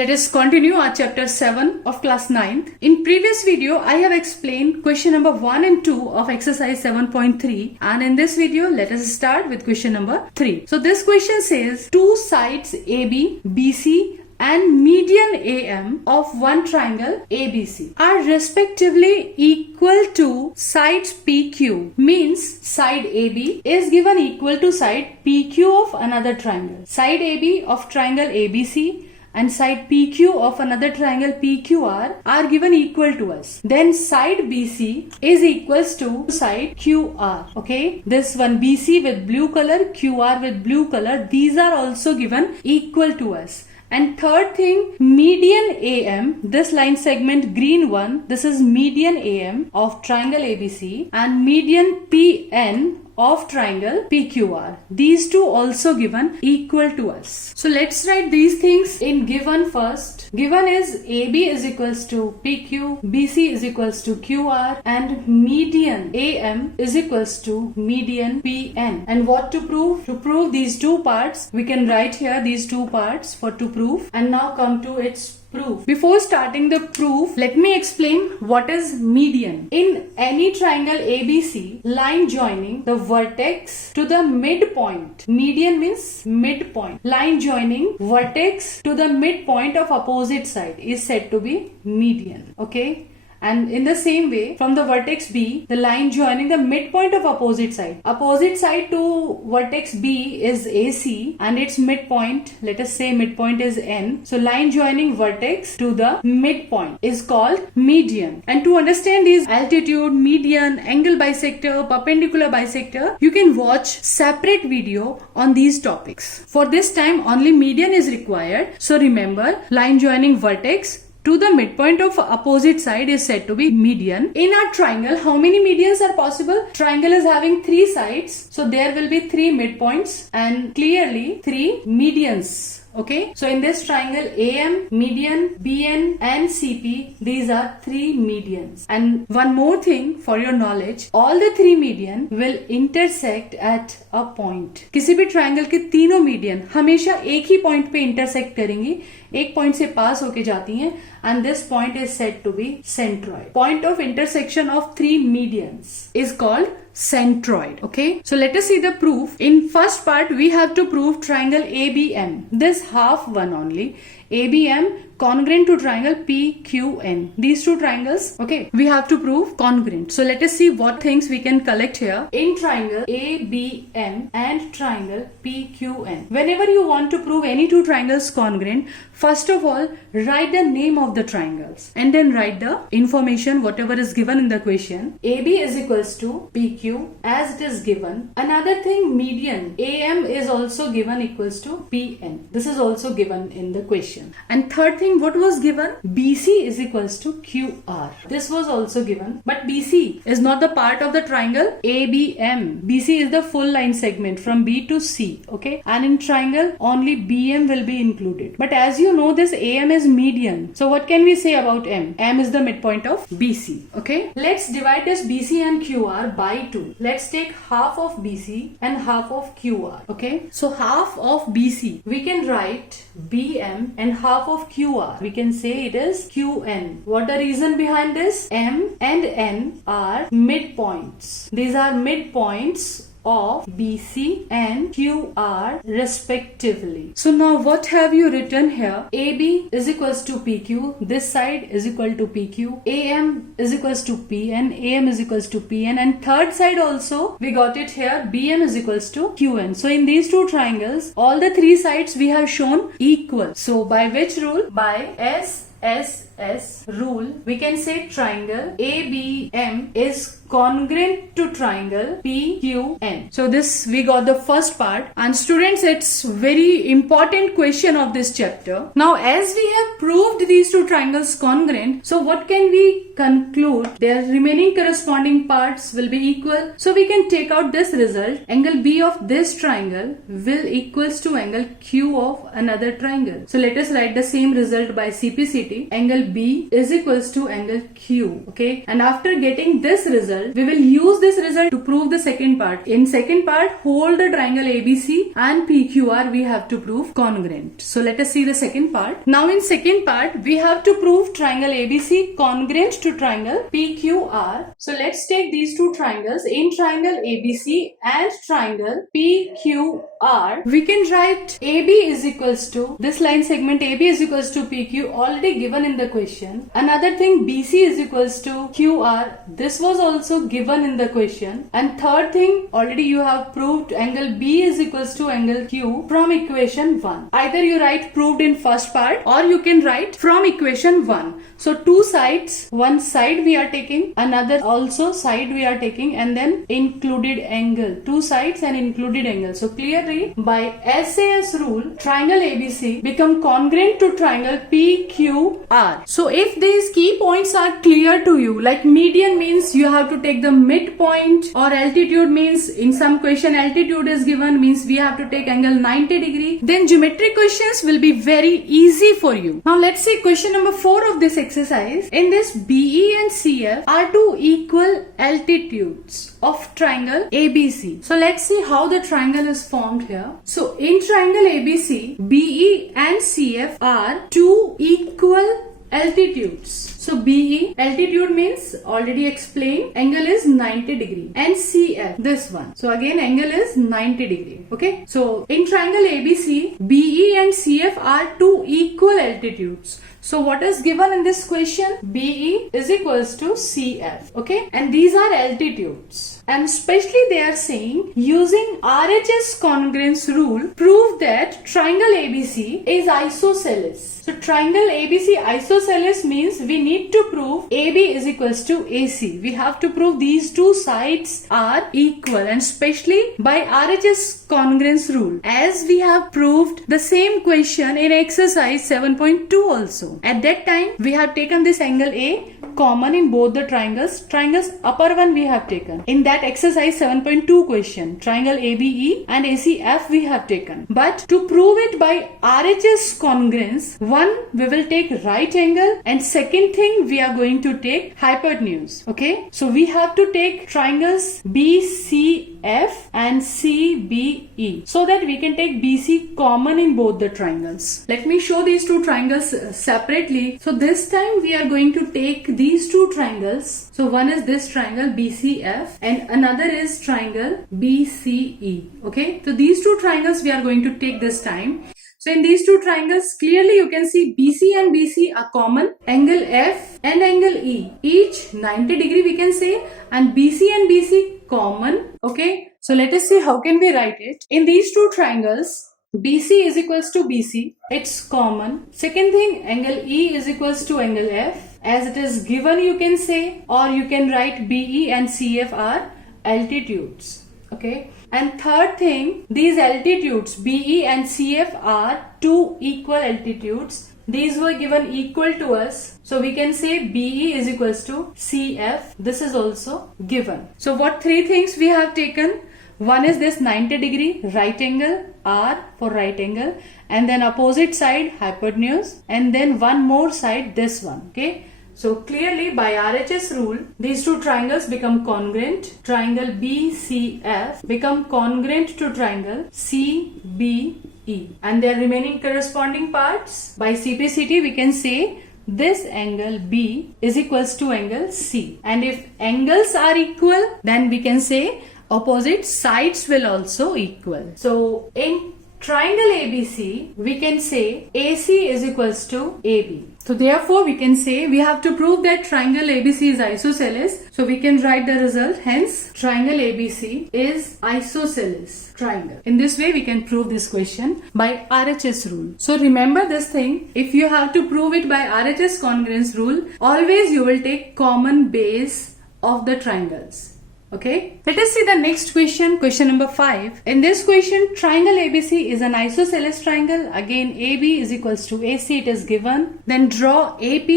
Let us continue our chapter 7 of class 9th. In previous video, I have explained question number 1 and 2 of exercise 7.3, and in this video, let us start with question number 3. So this question says, two sides AB, BC and median AM of one triangle ABC are respectively equal to sides PQ. Means side AB is given equal to side PQ of another triangle. Side AB of triangle ABC and side PQ of another triangle PQR are given equal to us. Then side BC is equals to side QR. Okay, this one BC with blue color, QR with blue color, these are also given equal to us. And third thing, median AM, this line segment green one, this is median AM of triangle ABC, and median PN of triangle PQR. These two also given equal to us. So let's write these things in given first. Given is AB is equals to PQ, BC is equals to QR, and median AM is equals to median PN. And what to prove? To prove these two parts, we can write here these two parts for to prove, and now come to its proof. Before starting the proof, let me explain what is median. In any triangle ABC, line joining the vertex to the midpoint. Median means midpoint. Line joining vertex to the midpoint of opposite side is said to be median. Okay? And in the same way, from the vertex B, the line joining the midpoint of opposite side. Opposite side to vertex B is AC and its midpoint, let us say midpoint is N. So line joining vertex to the midpoint is called median. And to understand these altitude, median, angle bisector, perpendicular bisector, you can watch separate video on these topics. For this time, only median is required. So remember, line joining vertex to the midpoint of opposite side is said to be median. In our triangle, how many medians are possible? Triangle is having 3 sides, so there will be 3 midpoints and clearly 3 medians. Okay, so in this triangle AM, median, BN and CP, these are 3 medians. And one more thing for your knowledge, all the 3 median will intersect at a point. किसी भी triangle के तीनों median हमेशा एक ही point पे intersect करेंगी, एक point से पास होके जाती हैं, and this point is said to be centroid. Point of intersection of 3 medians is called centroid. Okay, so let us see the proof. In first part, we have to prove triangle ABM. This half one only. ABM congruent to triangle PQN. These two triangles, okay, we have to prove congruent. So let us see what things we can collect here. In triangle ABM and triangle PQN, whenever you want to prove any two triangles congruent, first of all, write the name of the triangles and then write the information whatever is given in the question. AB is equals to PQ as it is given. Another thing, median AM is also given equals to PN. This is also given in the question. And third thing, what was given? BC is equals to QR. This was also given, but BC is not the part of the triangle ABM. BC is the full line segment from B to C. Okay, and in triangle only BM will be included. But as you know, this AM is median. So what can we say about M? M is the midpoint of BC. Okay, let's divide this BC and QR by 2. Let's take half of BC and half of QR. Okay, so half of BC we can write BM and half of QR we can say it is QN. What the reason behind this? M and N are midpoints. These are midpoints of BC and QR respectively. So now what have you written here? AB is equals to PQ, this side is equal to PQ, AM is equals to PN, AM is equals to PN, and third side also we got it here, BM is equals to QN. So in these two triangles, all the 3 sides we have shown equal. So by which rule? By SSS rule, we can say triangle ABM is congruent to triangle PQN. So this we got the first part, and students, it's very important question of this chapter. Now as we have proved these two triangles congruent, so what can we conclude? Their remaining corresponding parts will be equal. So we can take out this result. Angle B of this triangle will equals to angle Q of another triangle. So let us write the same result by CPCT. Angle B is equals to angle Q. Okay, and after getting this result, result, we will use this result to prove the second part. In second part, hold the triangle ABC and PQR we have to prove congruent. So let us see the second part. Now in second part, we have to prove triangle ABC congruent to triangle PQR. So let's take these two triangles. In triangle ABC and triangle PQR, we can write AB is equals to, this line segment AB is equals to PQ, already given in the question. Another thing, BC is equals to QR, this was also given in the question. And third thing, already you have proved angle B is equals to angle Q from equation 1. Either you write proved in first part or you can write from equation 1. So two sides, one side we are taking, another also side we are taking, and then included angle. Two sides and included angle. So clearly by SAS rule, triangle ABC become congruent to triangle PQR. So if these key points are clear to you, like median means you have to take the midpoint, or altitude means in some question altitude is given, means we have to take angle 90 degree, then geometric questions will be very easy for you. Now let's see question number 4 of this exercise. In this, BE and CF are two equal altitudes of triangle ABC. So let's see how the triangle is formed here. So in triangle ABC, BE and CF are two equal altitudes. So BE, altitude means already explained, angle is 90 degree, and CF, this one. So again angle is 90 degree. Okay. So in triangle ABC, BE and CF are two equal altitudes. So what is given in this question? BE is equals to CF. Okay. And these are altitudes. And especially they are saying using RHS congruence rule, prove that triangle ABC is isosceles. So triangle ABC isosceles means we need to prove AB is equals to AC. We have to prove these two sides are equal, and especially by RHS congruence rule, as we have proved the same question in exercise 7.2 also. At that time we have taken this angle A common in both the triangles. Triangles upper one we have taken. In that exercise 7.2 question, triangle ABE and ACF we have taken. But to prove it by RHS congruence, one we will take right angle, and second thing we are going to take hypotenuse. Okay. So we have to take triangles BCF and CBE so that we can take BC common in both the triangles. Let me show these two triangles separately. So this time we are going to take these two triangles. So one is this triangle BCF and another is triangle BCE. Okay. So these two triangles we are going to take this time. So in these two triangles, clearly you can see BC and BC are common. Angle F and angle E, each 90 degree we can say, and BC and BC common. Okay. So let us see how can we write it. In these two triangles, BC is equals to BC. It's common. Second thing, angle E is equals to angle F. As it is given you can say, or you can write BE and CF are altitudes. Okay. And third thing, these altitudes BE and CF are two equal altitudes. These were given equal to us. So we can say BE is equals to CF. This is also given. So what three things we have taken? One is this 90 degree right angle, R for right angle, and then opposite side hypotenuse, and then one more side, this one. Okay. So clearly by RHS rule, these two triangles become congruent. Triangle BCF become congruent to triangle CBE, and their remaining corresponding parts, by CPCT we can say this angle B is equals to angle C. And if angles are equal, then we can say opposite sides will also equal. So in triangle ABC, we can say AC is equals to AB. So therefore we can say we have to prove that triangle ABC is isosceles. So we can write the result. Hence triangle ABC is isosceles triangle. In this way we can prove this question by RHS rule. So remember this thing. If you have to prove it by RHS congruence rule, always you will take common base of the triangles. Okay. Let us see the next question, question number 5. In this question, triangle ABC is an isosceles triangle. Again, AB is equals to AC, it is given. Then draw AP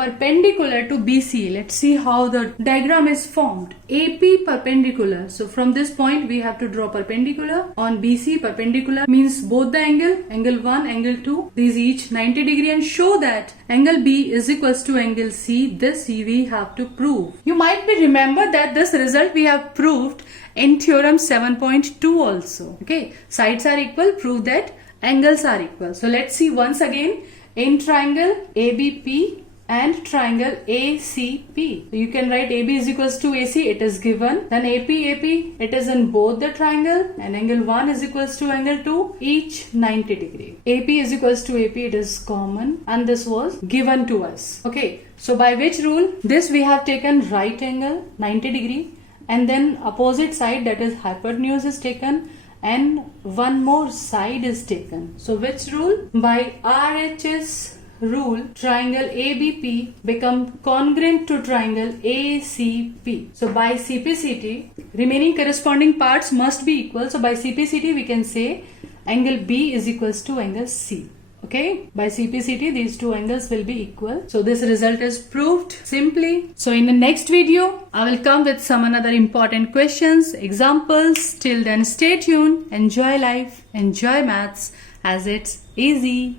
perpendicular to BC. Let's see how the diagram is formed. AP perpendicular. So from this point we have to draw perpendicular on BC. Perpendicular means both the angle 1, angle 2, these each 90 degree, and show that angle B is equals to angle C. This we have to prove. You might be remember that this result we have proved in theorem 7.2 also. Okay, sides are equal, prove that angles are equal. So let's see once again. In triangle ABP and triangle ACP, so you can write AB is equals to AC, it is given. Then AP, it is in both the triangle, and angle 1 is equals to angle 2, each 90 degree. AP is equals to AP, it is common, and this was given to us. Okay, so by which rule? This we have taken right angle 90 degree, and then opposite side, that is hypotenuse, is taken, and one more side is taken. So which rule? By RHS rule, triangle ABP become congruent to triangle ACP. So by CPCT, remaining corresponding parts must be equal. So by CPCT we can say angle B is equals to angle C. Okay, by CPCT these two angles will be equal. So this result is proved simply. So in the next video I will come with some another important questions, examples. Till then stay tuned, enjoy life, enjoy maths, as it's easy.